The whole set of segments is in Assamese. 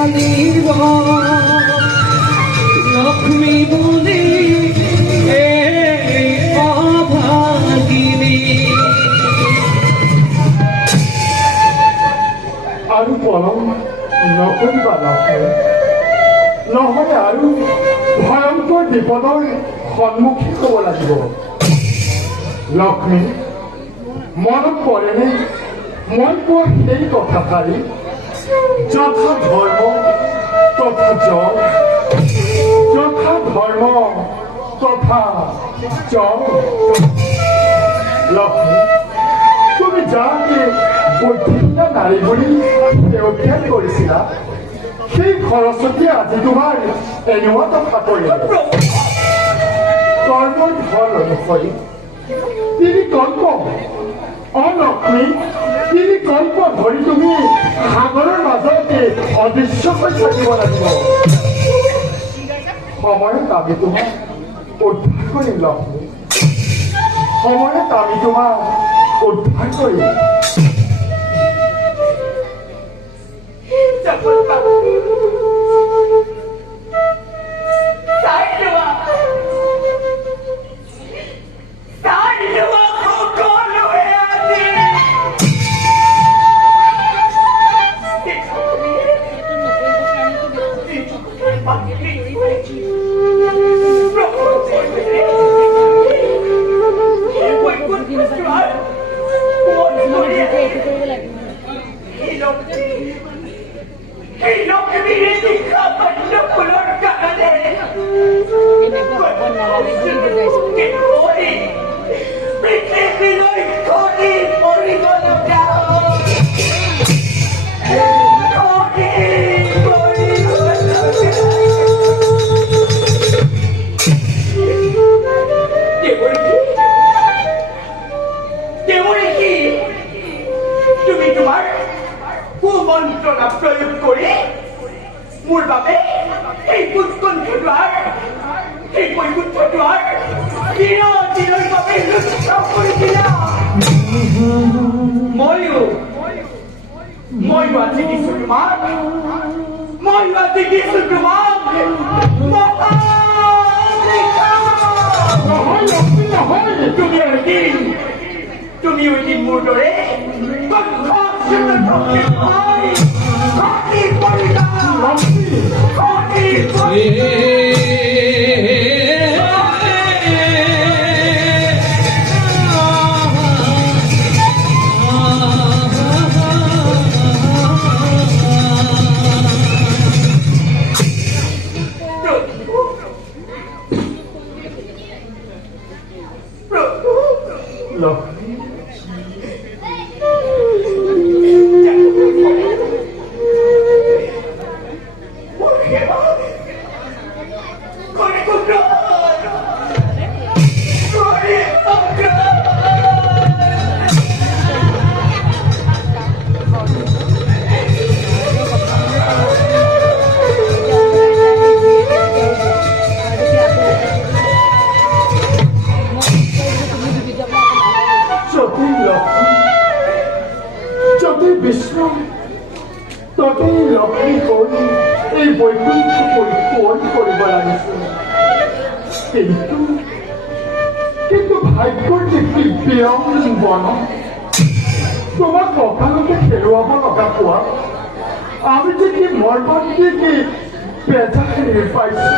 কালিব লক্ষ্মী বুলি অভাগিনী আৰু পলম নকৰিবা লক্ষ্মী নহ'লে আৰু ভয়ংকৰ বিপদৰ সন্মুখীন হ'ব লাগিব লক্ষ্মী মনত পৰেনে মই কোৱা সেই কথাষাৰি যথা ধৰ্ম তথা জল যথা ধৰ্ম তথা জল লক্ষ্মী তুমি যাকে বুদ্ধিহীনা নাৰী বুলি অধ্যয়ন কৰিছিলা সেই সৰস্বতীয়ে আজি তোমাৰ এনেকুৱা কথা কৰিলে কৰ্মৰ ফল অনুসৰি তিনি কল্প লক্ষ্মী তিনি কল্প ধৰি তুমি সাগৰৰ মাজতে অদৃশ্য হৈ থাকিব লাগিব সময়ত আমি তোমাক উদ্ধাৰ কৰিম লক্ষ্মী সময়ত আমি তোমাক উদ্ধাৰ কৰিম প্রয়োগ করে মোর বাপে এই উৎকণ্ঠ দ্বার এই বৈকুণ্ঠ দ্বার চিরদিনের বাপে রক্ষা করে দিলাম ময়ূর আছে কি সুকুমার ময়ূর আছে কি সুকুমার তুমি একদিন তুমি ওই দিন মোর ডরে বিশ্রাম ততেই লক্ষ্মী কৰি এই বৈকুণ্ঠ পৰিপূৰণ কৰিব লাগিছিল কিন্তু ভাগ্যৰ যি বিৰং বন তোমাক কঁকালতে হেৰুৱাব লগা পোৱা আমি যে কি মৰ্মন্তিক বেজা হেৰি পাইছো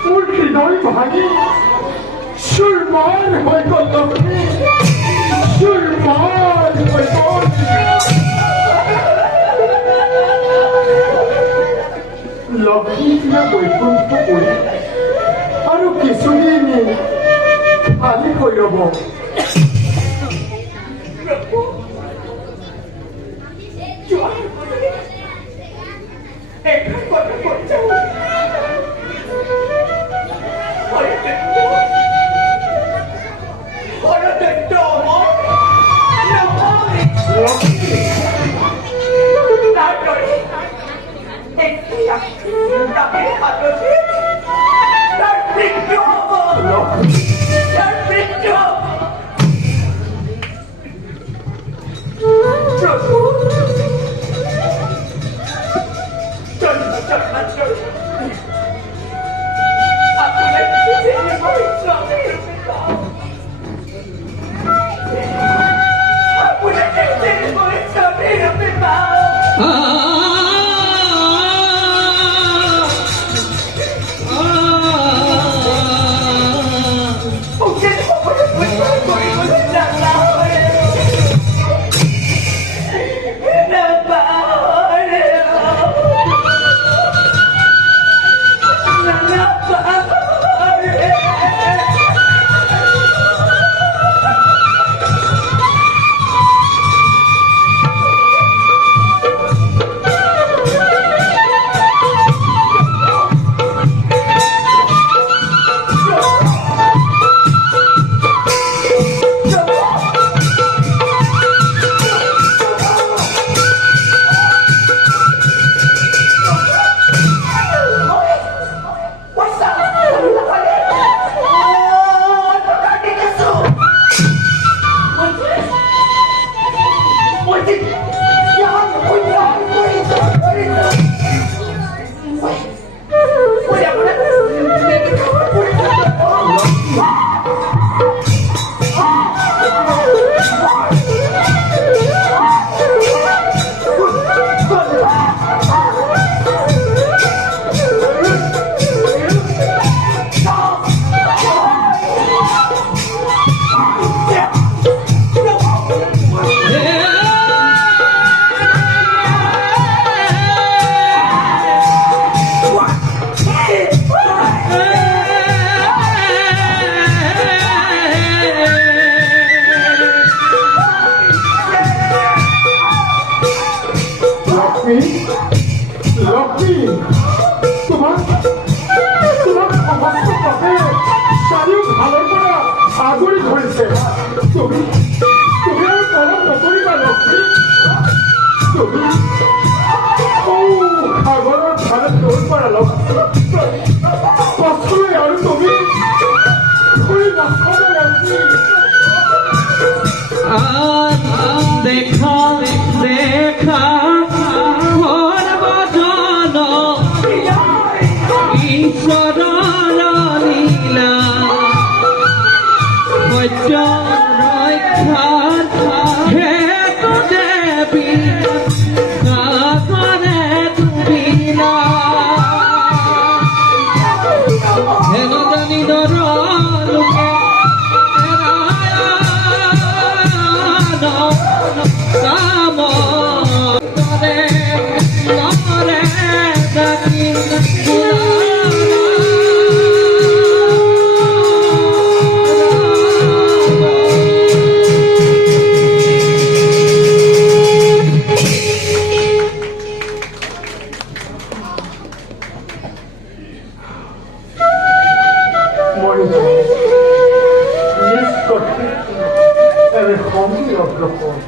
মোৰ হৃদয় ভাঙি চুৰমাৰ হৈ গ'ল লক্ষ্মী লক্ষ্মী দিয়া বৈকুণ্ঠ কৰি আৰু কিছুদিন খালী হৈ ৰ'ব লক্ষ্মী লক্ষ্মী তোমাক তোমাক সমস্ত পাপে চাৰিওফালৰ পৰা আগুৰি ধৰিছে তুমি তুমি আৰু তলত নকৰিবা লক্ষ্মী তুমি সাগৰৰ ফালে দৌৰ পাৰা লক্ষ্মী পাছলৈ আৰু তুমি ঘূৰি নাচাবা লক্ষ্মী দেখা দেখা সৰ্বজন ঈশ্বৰৰ লীলা সত্য ৰক্ষাৰ হেতু দেৱী কাকৰে তুমিলা হেন জানি লোকে কাম কৰে নৰে জাতি মৰি নিষ্কৰ্ষে এনে সংগী অগ্ৰসৰ